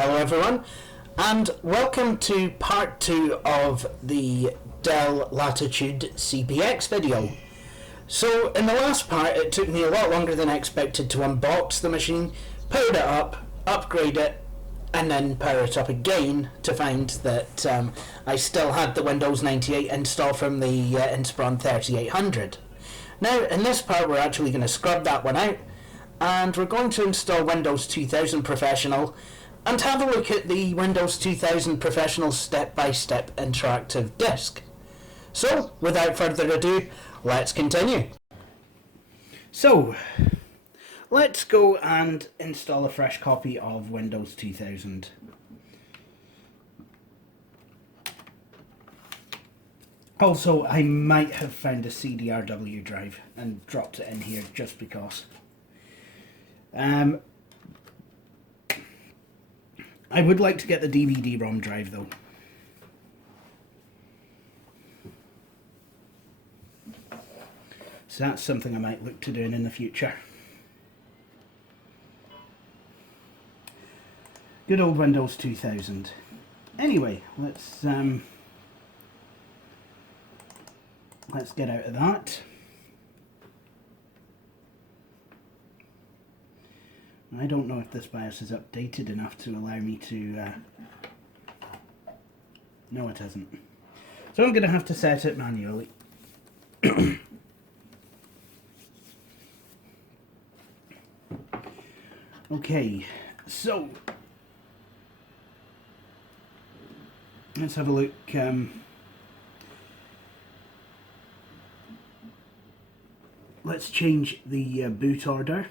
Hello everyone, and welcome to part 2 of the Dell Latitude CPx video. So in the last part it took me a lot longer than I expected to unbox the machine, power it up, upgrade it, and then power it up again to find that I still had the Windows 98 install from the Inspiron 3800. Now in this part we're actually going to scrub that one out, and we're going to install Windows 2000 Professional and have a look at the Windows 2000 Professional step-by-step interactive disk. So, without further ado, let's continue. So, let's go and install a fresh copy of Windows 2000. Also, I might have found a CD-ROM drive and dropped it in here just because. I would like to get the DVD-ROM drive though. So that's something I might look to doing in the future. Good old Windows 2000. Anyway, let's get out of that. I don't know if this BIOS is updated enough to allow me to... No, it isn't. So I'm going to have to set it manually. Okay, so let's have a look. Let's change the boot order.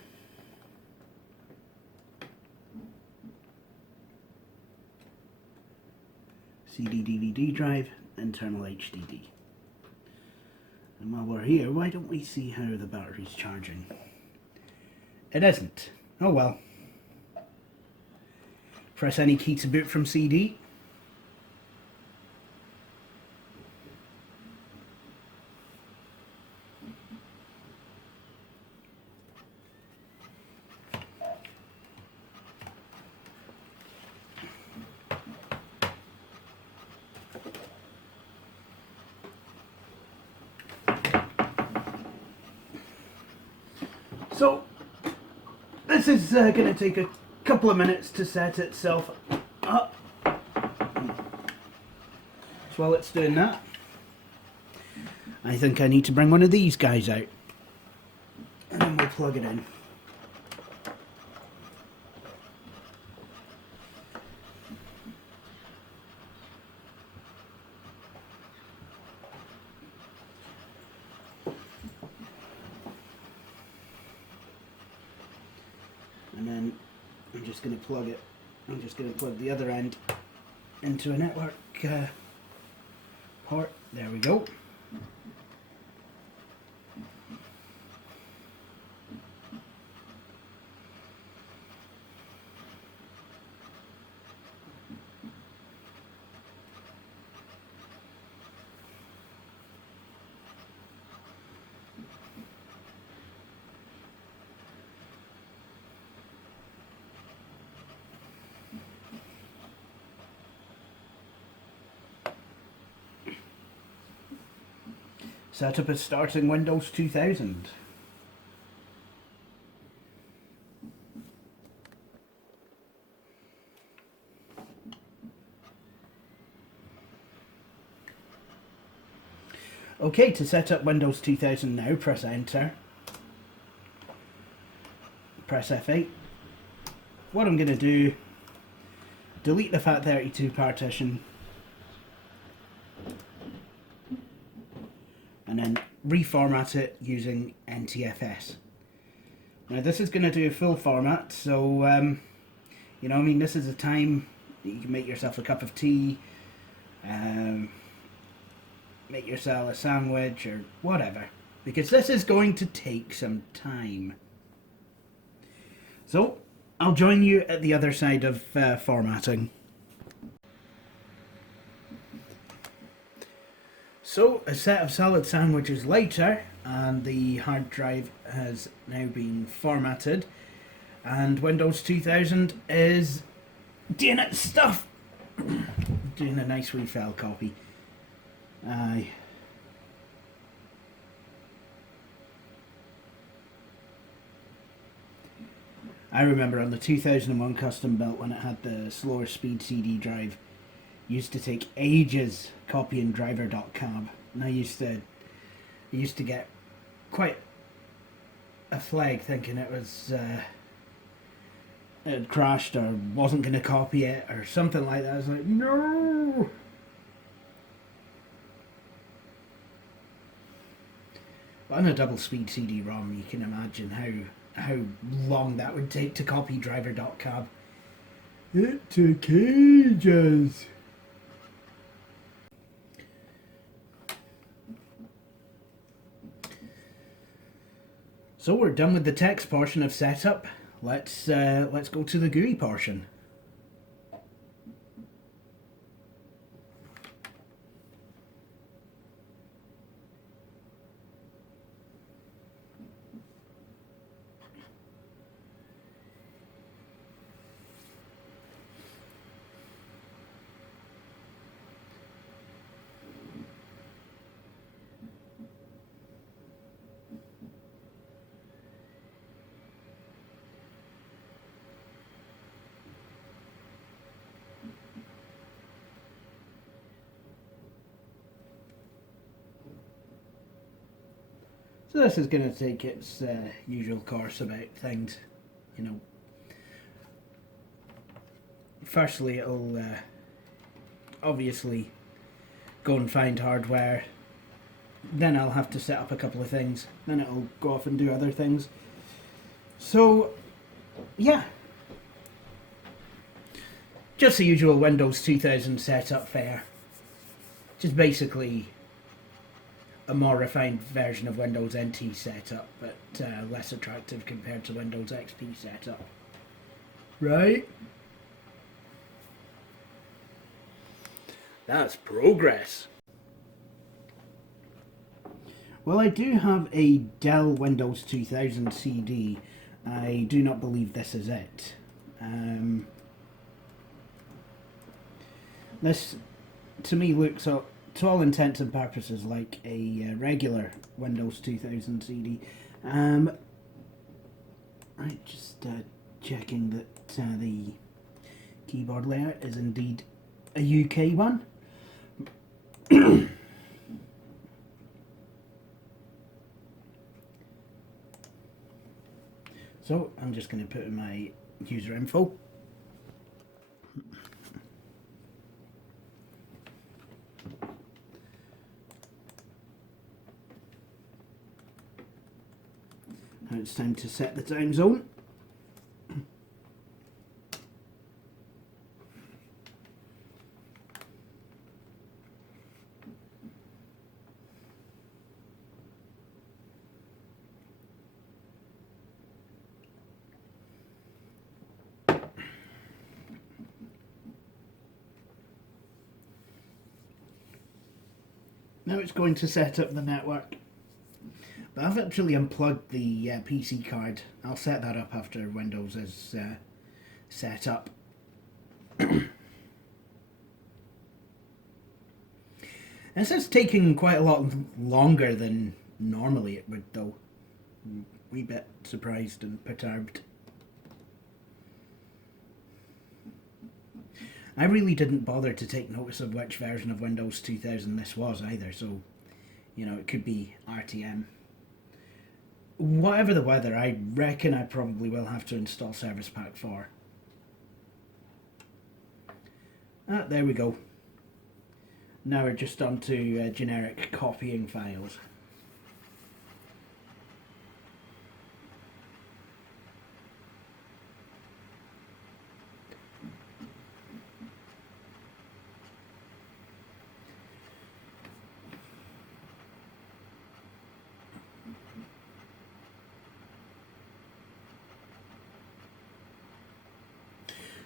CD-DVD drive, internal HDD. And while we're here, why don't we see how the battery's charging? It isn't. Oh well. Press any key to boot from CD. So, this is going to take a couple of minutes to set itself up. So while it's doing that, I think I need to bring one of these guys out. And then we'll plug it in. And then I'm just going to plug it. I'm just going to plug the other end into a network port. There we go. Setup is starting Windows 2000. Okay, to set up Windows 2000 now, press Enter. Press F8. What I'm going to do, delete the FAT32 partition. And then reformat it using NTFS. Now this is going to do a full format, so you know, I mean, this is a time that you can make yourself a cup of tea, make yourself a sandwich or whatever, because this is going to take some time. So I'll join you at the other side of formatting. So, a set of salad sandwiches later, and the hard drive has now been formatted, and Windows 2000 is doing its stuff. Doing a nice wee file copy. Aye. I remember on the 2001 custom built when it had the slower speed CD drive, used to take ages copying driver.cab, and I used to get quite a flag thinking it was it had crashed or wasn't going to copy it or something like that. I was like, no. But on a double speed CD-ROM, you can imagine how long that would take to copy driver.cab. It took ages. So we're done with the text portion of setup. Let's go to the GUI portion. So this is going to take its usual course about things, you know. Firstly, it'll obviously go and find hardware. Then I'll have to set up a couple of things. Then it'll go off and do other things. So, yeah. Just the usual Windows 2000 setup fare. Just basically a more refined version of Windows NT setup, but less attractive compared to Windows XP setup. Right? That's progress. Well, I do have a Dell Windows 2000 CD. I do not believe this is it. This, to me, looks up to all intents and purposes like a regular Windows 2000 CD. Right, just checking that the keyboard layout is indeed a UK one. So I'm just going to put in my user info. Now it's time to set the time zone. Now it's going to set up the network. But I've actually unplugged the PC card. I'll set that up after Windows is set up. This is taking quite a lot longer than normally it would, though. A wee bit surprised and perturbed. I really didn't bother to take notice of which version of Windows 2000 this was either, so, you know, it could be RTM. Whatever the weather, I reckon I probably will have to install Service Pack 4. Ah, there we go. Now we're just on to generic copying files.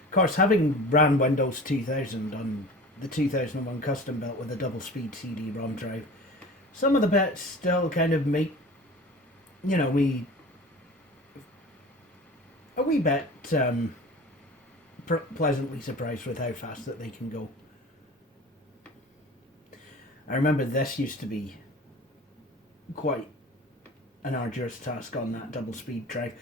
Of course, having ran Windows 2000 on the 2001 custom built with a double speed CD-ROM drive, some of the bits still kind of make, you know, a wee bit pleasantly surprised with how fast that they can go. I remember this used to be quite an arduous task on that double speed drive.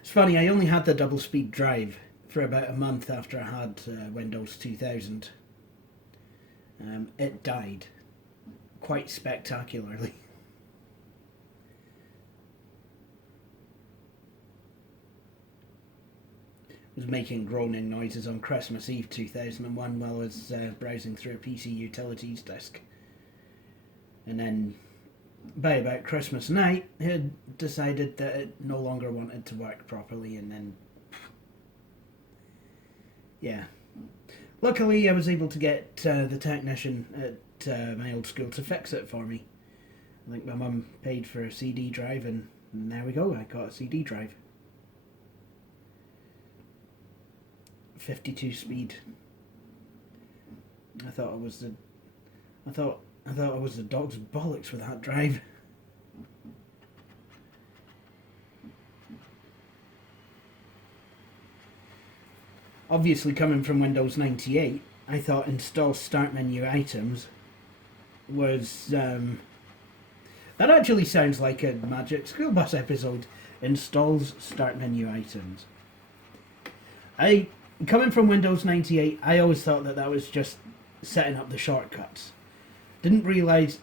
It's funny, I only had the double speed drive for about a month after I had Windows 2000. It died quite spectacularly. Was making groaning noises on Christmas Eve 2001 while I was browsing through a PC utilities disk. And then by about Christmas night, it had decided that it no longer wanted to work properly, and then yeah. Luckily I was able to get the technician at my old school to fix it for me. I think my mum paid for a CD drive, and there we go, I got a CD drive. 52 speed. I thought I was the dog's bollocks with that drive. Obviously, coming from Windows 98, I thought install start menu items was that actually sounds like a Magic School Bus episode. Installs start menu items. Coming from Windows 98, I always thought that was just setting up the shortcuts. Didn't realise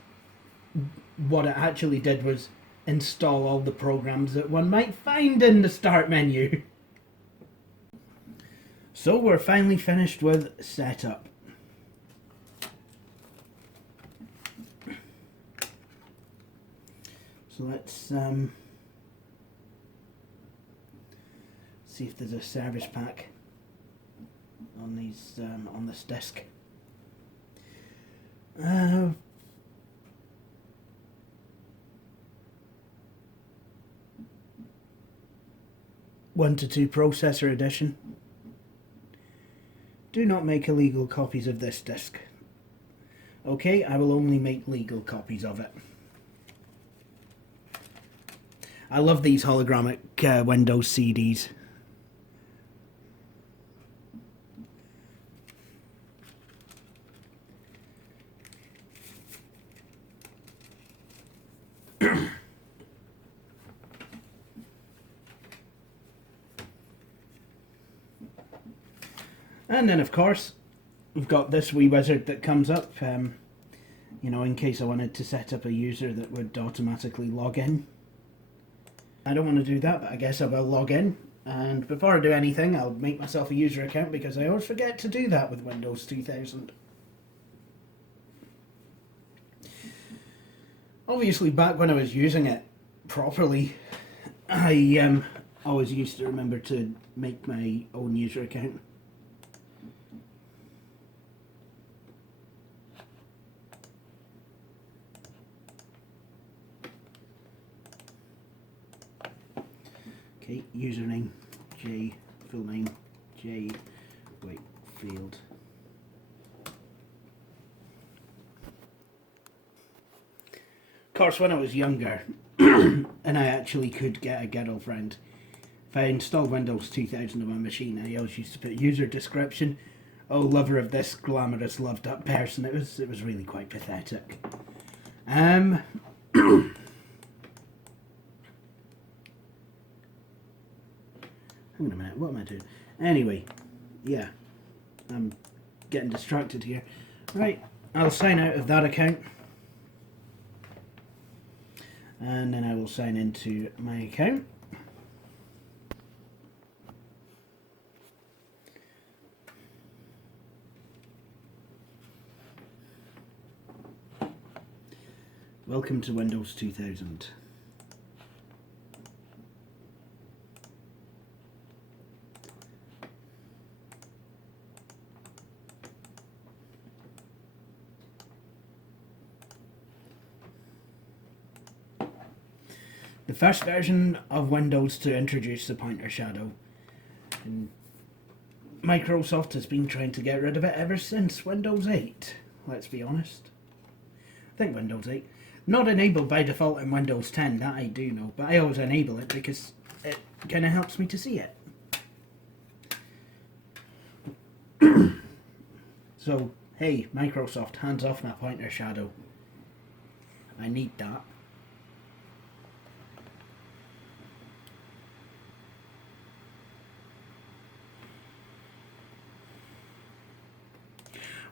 what it actually did was install all the programs that one might find in the start menu. So we're finally finished with setup. So let's see if there's a service pack on these on this disc. 1 to 2 processor edition. Do not make illegal copies of this disc. Okay, I will only make legal copies of it. I love these hologramic Windows CDs. And then, of course, we've got this wee wizard that comes up, you know, in case I wanted to set up a user that would automatically log in. I don't want to do that, but I guess I will log in. And before I do anything, I'll make myself a user account, because I always forget to do that with Windows 2000. Obviously, back when I was using it properly, I always used to remember to make my own user account. Okay, username J, full name J Wakefield. Of course, when I was younger, and I actually could get a girlfriend, if I installed Windows 2000 on my machine, I always used to put user description, "Oh, lover of this glamorous loved up person." It was really quite pathetic. Hang on a minute, what am I doing? Anyway, yeah, I'm getting distracted here. Right, I'll sign out of that account. And then I will sign into my account. Welcome to Windows 2000. The first version of Windows to introduce the pointer shadow. And Microsoft has been trying to get rid of it ever since Windows 8, let's be honest. I think Windows 8. Not enabled by default in Windows 10, that I do know, but I always enable it because it kind of helps me to see it. So, hey, Microsoft, hands off my pointer shadow. I need that.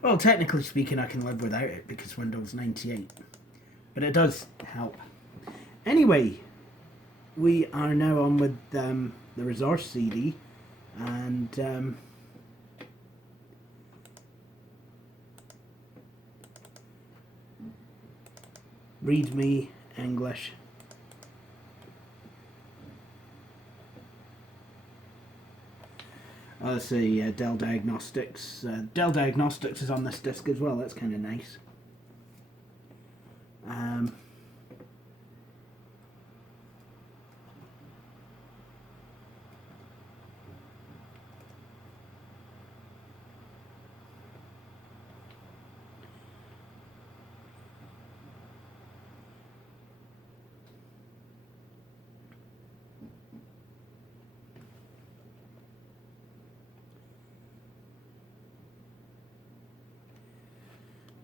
Well, technically speaking, I can live without it because Windows 98. But it does help. Anyway, we are now on with the resource CD. And readme English. Let's see, Dell Diagnostics. Dell Diagnostics is on this disc as well. That's kind of nice.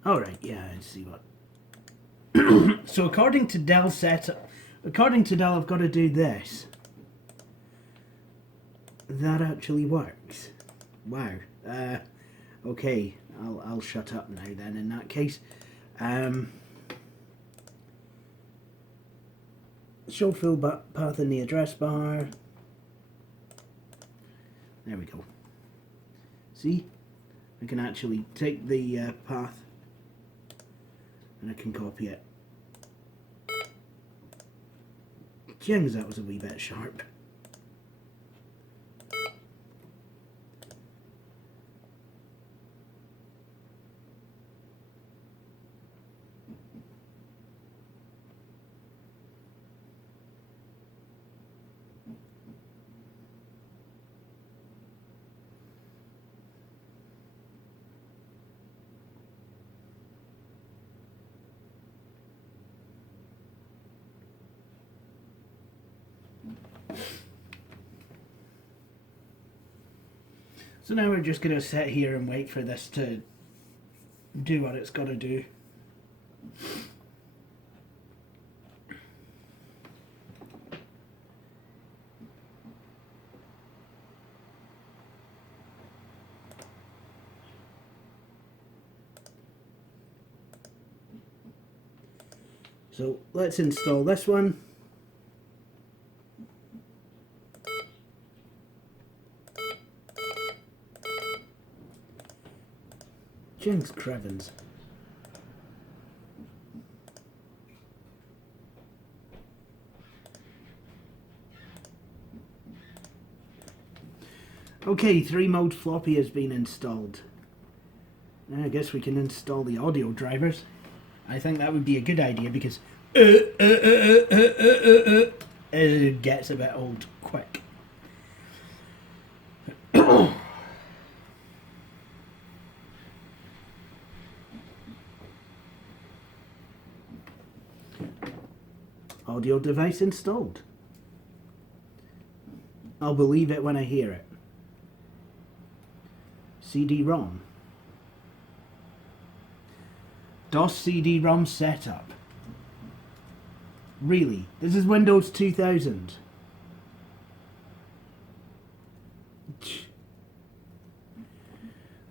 Alright, yeah, I see what. So according to Dell I've got to do this. That actually works. Wow. Okay, I'll shut up now then in that case. Show full path in the address bar. There we go. See? I can actually take the path and I can copy it. Jings, that was a wee bit sharp. So now we're just going to sit here and wait for this to do what it's got to do. So let's install this one. Jinx Crevens. Okay, 3-mode floppy has been installed. Now I guess we can install the audio drivers. I think that would be a good idea because it gets a bit old quick. Audio device installed. I'll believe it when I hear it. CD-ROM. DOS CD-ROM setup. Really? This is Windows 2000. This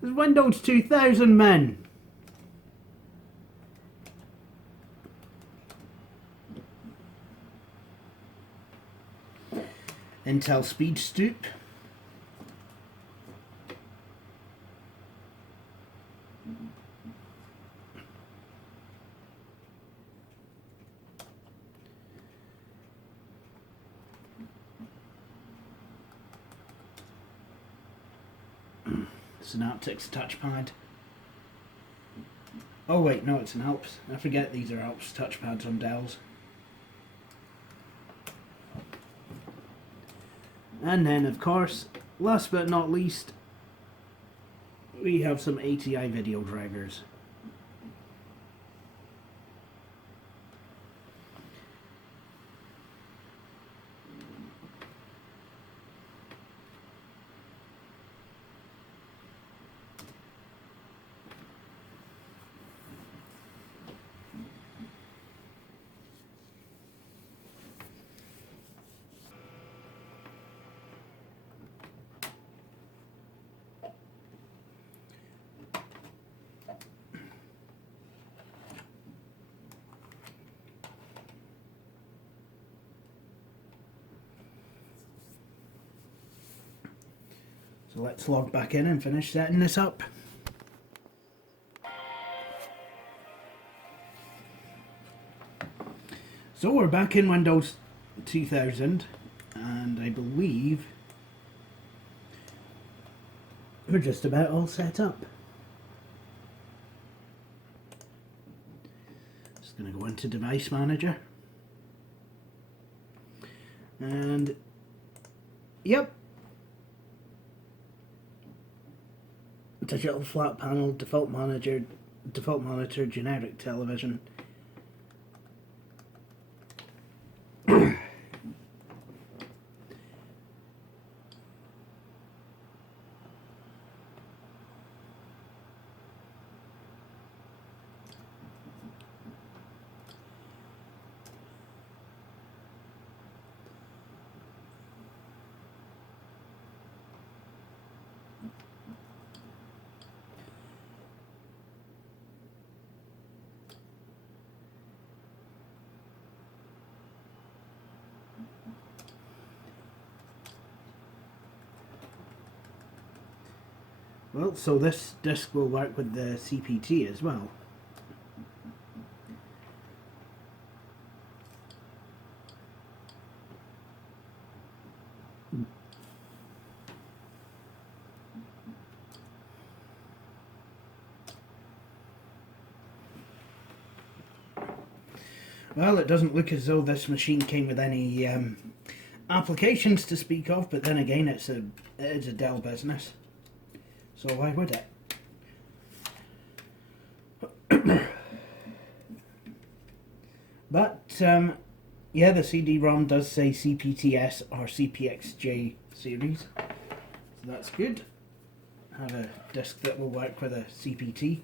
is Windows 2000, man. Intel Speed Stoop. Synaptics touchpad. Oh wait, no, it's an Alps. I forget these are Alps touchpads on Dells. And then, of course, last but not least, we have some ATI video drivers. So let's log back in and finish setting this up. So we're back in Windows 2000, and I believe we're just about all set up. Just going to go into Device Manager, and yep, digital flat panel, default monitor, generic television. Well, so this disk will work with the CPT as well. Well, it doesn't look as though this machine came with any applications to speak of, but then again, it is a Dell business, so why would it? But yeah, the CD-ROM does say CPTS or CPx-J series, so that's good. Have a disk that will work with a CPT.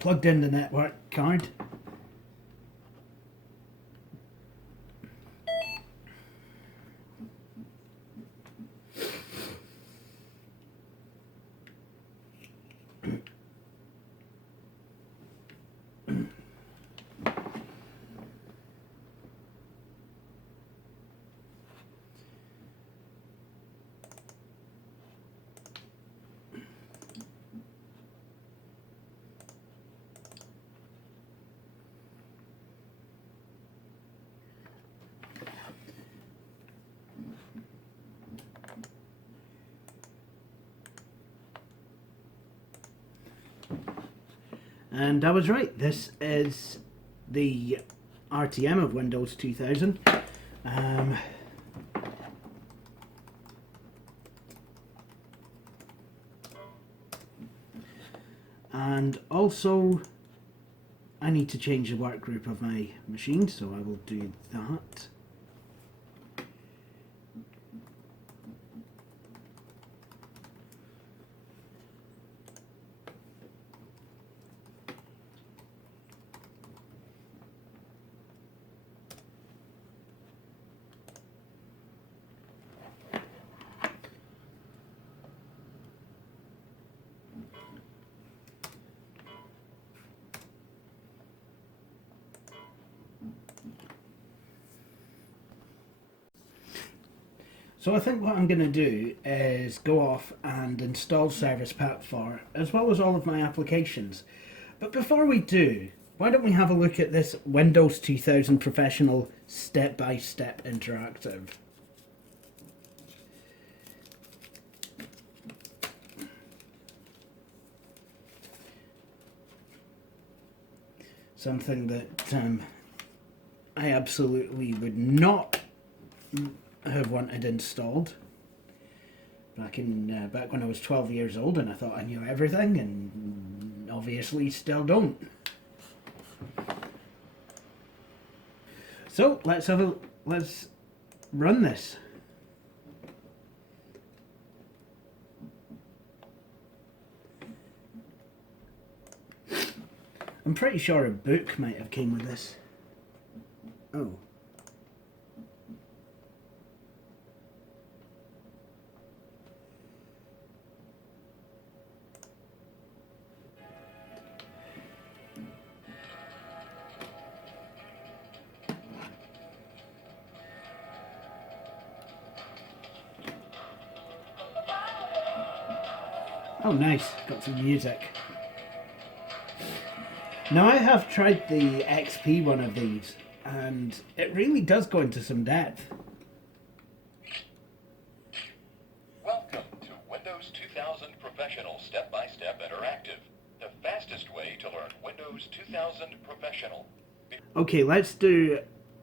Plugged in the network card. And I was right, this is the RTM of Windows 2000. And also, I need to change the work group of my machine, so I will do that. So I think what I'm going to do is go off and install Service Pack 4, as well as all of my applications. But before we do, why don't we have a look at this Windows 2000 Professional step-by-step interactive. Something that I absolutely would not have wanted installed back when I was 12 years old, and I thought I knew everything, and obviously still don't. So let's run this. I'm pretty sure a book might have came with this. Oh. Oh nice, got some music. Now I have tried the XP one of these, and it really does go into some depth. Welcome to Windows 2000 Professional Step-by-Step Interactive, the fastest way to learn Windows 2000 Professional. Okay, let's do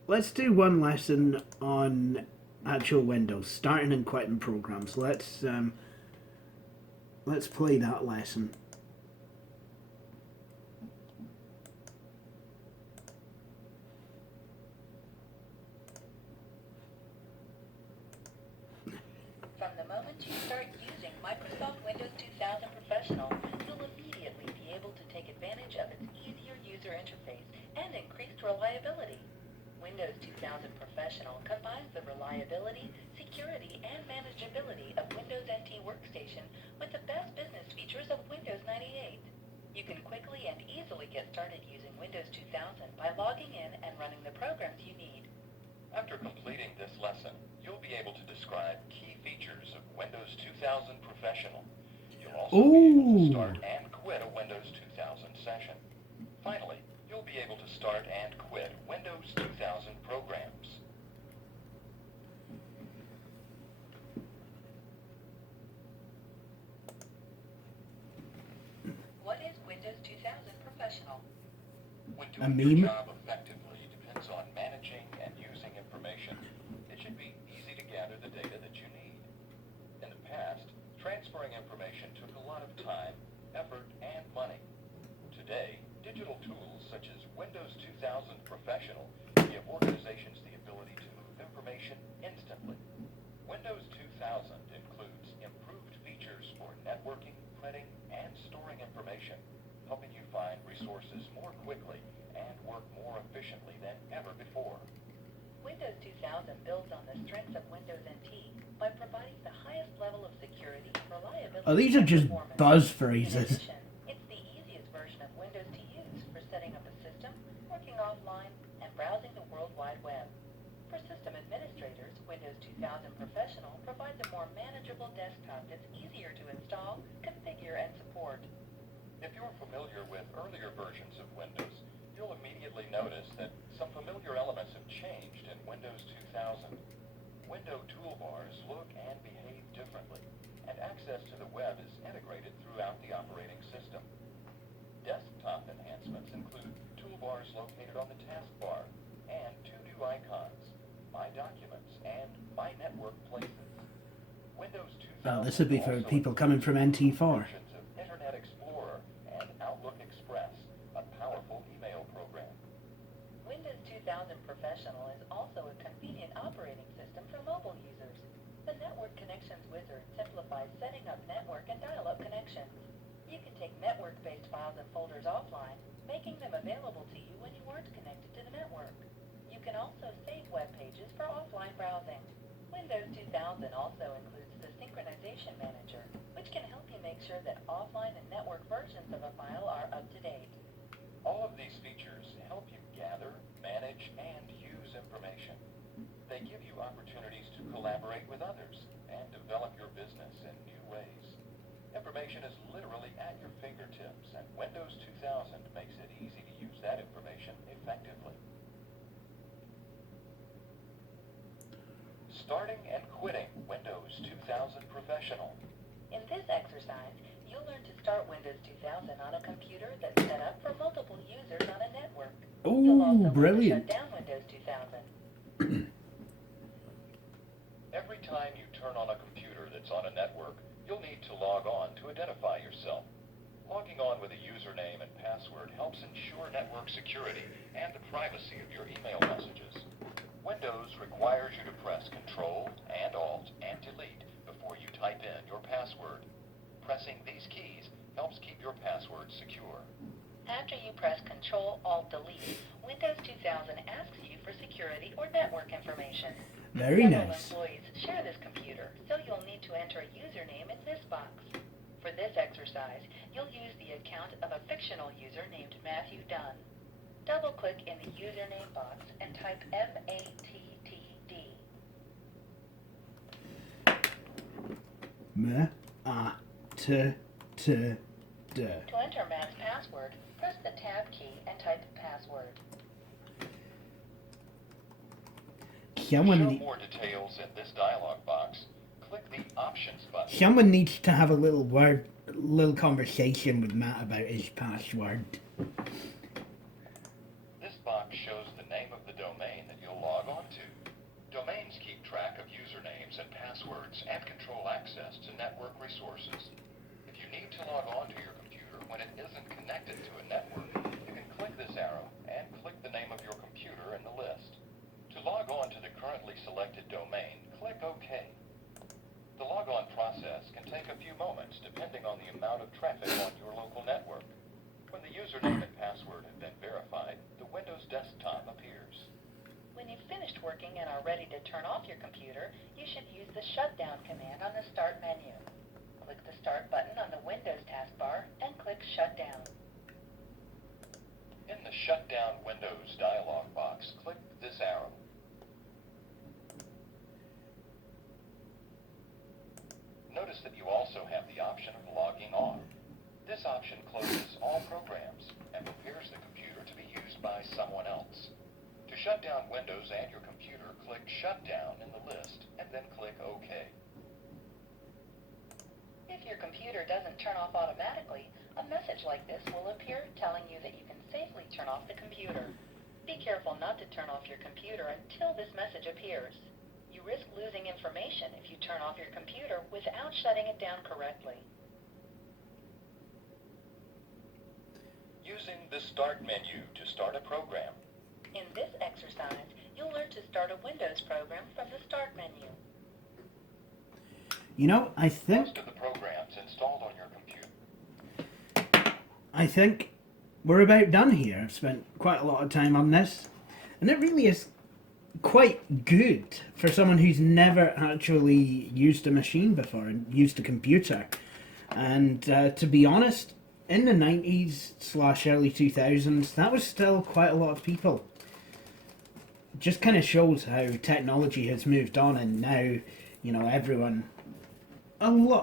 one lesson on actual Windows, starting and quitting programs. Let's play that lesson. From the moment you start using Microsoft Windows 2000 Professional, you'll immediately be able to take advantage of its easier user interface and increased reliability. Windows 2000 Professional combines the reliability, security, and manageability of Windows NT Workstation with the best business features of Windows 98. You can quickly and easily get started using Windows 2000 by logging in and running the programs you need. After completing this lesson, you'll be able to describe key features of Windows 2000 Professional. You'll also be able to start and quit a Windows 2000 session. Finally, you'll be able to start and quit Windows 2000 programs. What is Windows 2000 Professional? When A doing meme? your job effectively depends on managing and using information. It should be easy to gather the data that you need. In the past, transferring information took a lot of time, effort, and money. Today, digital tools such as Windows 2000 Professional give organizations the ability to move information instantly. Windows 2000 includes improved features for networking, printing, and storing information, helping you find resources more quickly and work more efficiently than ever before. Windows 2000 builds on the strengths of Windows NT by providing the highest level of security, reliability, Oh, these are and just performance. buzz In phrases. addition, it's the easiest version of Windows to use for setting up a system, working offline, and browsing the World Wide Web. For system administrators, Windows 2000 Professional provides a more manageable desktop that's easier to install, configure, and support. If you're familiar with earlier versions of Windows, you'll immediately notice that some familiar elements have changed in Windows 2000. Window toolbars look and behave differently, and access to the web is integrated throughout the operating system. Desktop enhancements include toolbars located on the taskbar and two new icons, My Documents and My Network Places. Windows 2000 Well, this would be for also people coming from includes NT4. versions of Internet Explorer and Outlook Express, a powerful email program. Windows 2000 Professional is also a convenient operating system for mobile users. The Network Connections wizard simplifies setting up network and dial-up connections. You can take network-based files and folders offline, making them available to you when you aren't connected to the network. You can also save web pages for offline browsing. Windows 2000 also includes the Synchronization Manager, which can help you make sure that offline and network versions of a file are up to date. All of these features help you gather, manage, and use information. They give you opportunities to collaborate with others and develop your business in new ways. Information is literally at your fingertips, and Windows 2000 makes it easy to use that information effectively. Starting and quitting Windows 2000 Professional. In this exercise, you'll learn to start Windows 2000 on a computer that's set up for multiple users on a network. You'll also Ooh, learn to brilliant. shut down Windows 2000. Every time you turn on a computer that's on a network, you'll need to log on to identify yourself. Logging on with a username and password helps ensure network security and the privacy of your email messages. Windows requires you to press Control and Alt and Delete before you type in your password. Pressing these keys helps keep your password secure. After you press Control Alt Delete, Windows 2000 asks you for security or network information. Very Several nice. employees share this computer, so you'll need to enter a username in this box. For this exercise, you'll use the account of a fictional user named Matthew Dunn. Double-click in the username box and type MATTD. To enter Matt's password, press the Tab key and type the password. To show more details in this dialog box, click the Options button. Someone needs to have a little conversation with Matt about his password. This box shows the name of the domain that you'll log on to. Domains keep track of usernames and passwords and control access to network resources. If you need to log on to your computer when it isn't connected to a network, you can click this arrow and click the name of your computer in the list. To log on to the currently selected domain, click OK. The logon process can take a few moments depending on the amount of traffic on your local network. When the username and password have been verified, the Windows desktop appears. When you've finished working and are ready to turn off your computer, you should use the shutdown command on the Start menu. Click the Start button on the Windows taskbar and click Shutdown. In the Shutdown Windows dialog box, click this arrow. Notice that you also have the option of logging on. This option closes all programs and prepares the computer to be used by someone else. To shut down Windows and your computer, click Shutdown in the list and then click OK. If your computer doesn't turn off automatically, a message like this will appear telling you that you can safely turn off the computer. Be careful not to turn off your computer until this message appears. You risk losing information if you turn off your computer without shutting it down correctly. Using the Start menu to start a program. In this exercise, you'll learn to start a Windows program from the Start menu. You know, I think Most of the programs installed on your computer. I think we're about done here. I've spent quite a lot of time on this, and it really is quite good for someone who's never actually used a machine before and used a computer. And to be honest, in the 90s/early 2000s, that was still quite a lot of people. Just kind of shows how technology has moved on, and now, you know,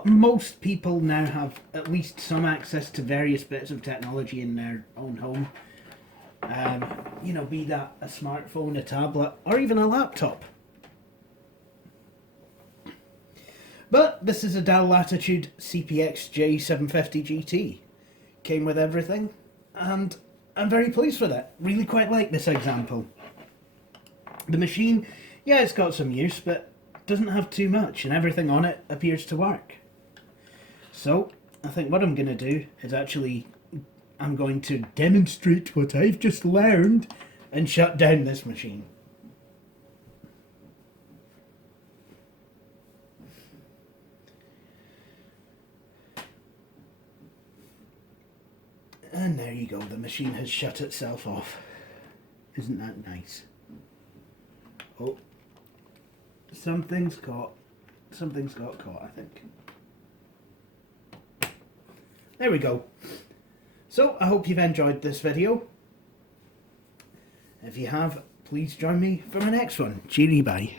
most people now have at least some access to various bits of technology in their own home. You know, be that a smartphone, a tablet, or even a laptop. But this is a Dell Latitude CPx-J 750 GT. Came with everything, and I'm very pleased with it. Really quite like this example. The machine, yeah, it's got some use, but doesn't have too much, and everything on it appears to work. So, I think what I'm going to do is I'm going to demonstrate what I've just learned and shut down this machine. And there you go, the machine has shut itself off. Isn't that nice? Oh, something's got caught, I think. There we go. So, I hope you've enjoyed this video. If you have, please join me for my next one. Cheery bye.